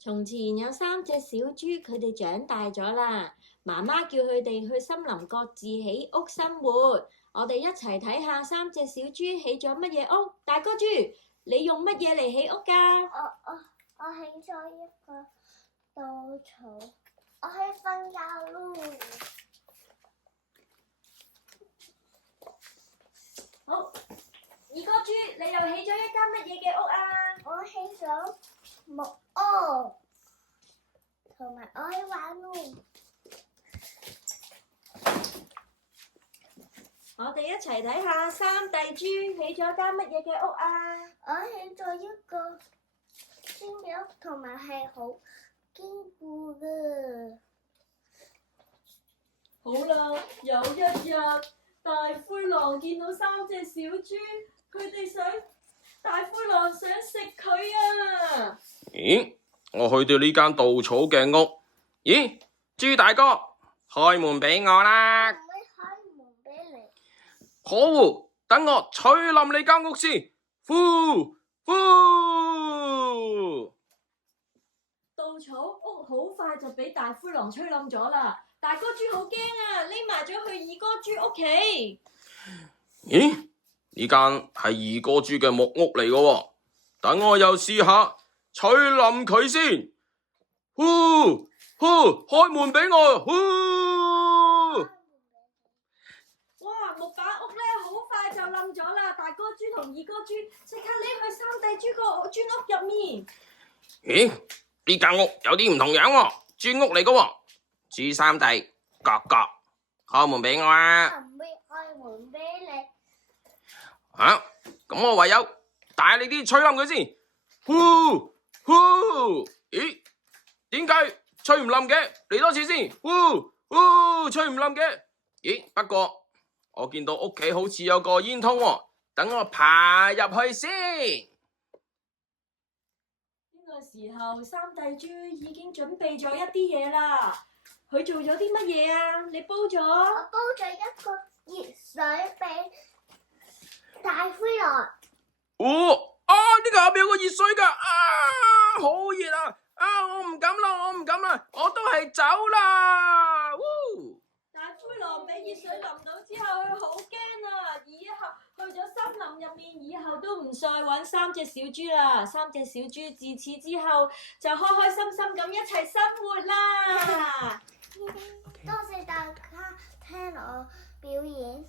從前有3隻小豬，佢哋長大咗啦。媽媽叫佢哋去森林各自起屋生活。我哋一齊睇下3隻小豬起咗乜嘢屋。大哥豬，你用乜嘢嚟起屋㗎？我起咗一個稻草，我去瞓覺咯。好，二哥豬，你又起咗一間乜嘢嘅屋啊？我起咗木屋，同埋我去玩咯。我哋一齊睇下3弟豬起咗間乜嘢嘅屋啊？我起咗一個尖嘅屋，同埋係好堅固嘅。好啦，有一日，大灰狼見到3隻小豬，大灰狼想食佢啊！咦，我去到呢間稻草嘅屋，咦，豬大哥，開門俾我啦！唔會開門俾你。可惡，等我吹冧你間屋先！呼呼！稻草屋好快就俾大灰狼吹冧咗啦！大哥豬好驚啊，匿埋咗去二哥豬屋企。咦？呢間係二哥豬嘅木屋嚟嘅，等我又試下吹冧佢先。呼呼，開門俾我！呼！哇，木板屋咧好快就冧咗啦！大哥豬同二哥豬即刻匿去3弟豬個磚屋入面。咦？呢間屋有啲唔同樣喎，磚屋嚟嘅。豬3弟，各各，開門俾我啊！唔會開門俾你。咁我唯有帶你啲吹冧佢先。呼呼，咦？點解吹唔冧嘅？嚟多次先。呼呼，吹唔冧嘅。咦？不過我見到屋企好似有個煙通喎，等我爬入去先。呢個時候3弟豬已經準備咗一啲嘢啦。佢做咗啲乜嘢啊？你煲咗？我煲咗一個熱水俾大灰狼。呢個下邊有個熱水噶，好熱啊！我唔敢啦，我都係走啦。大灰狼俾熱水淋到之後，佢好驚啊！以後去咗森林入面，以後都唔再搵3隻小豬啦。3隻小豬自此之後就開開心心咁一齊生活啦。多謝大家聽我表演。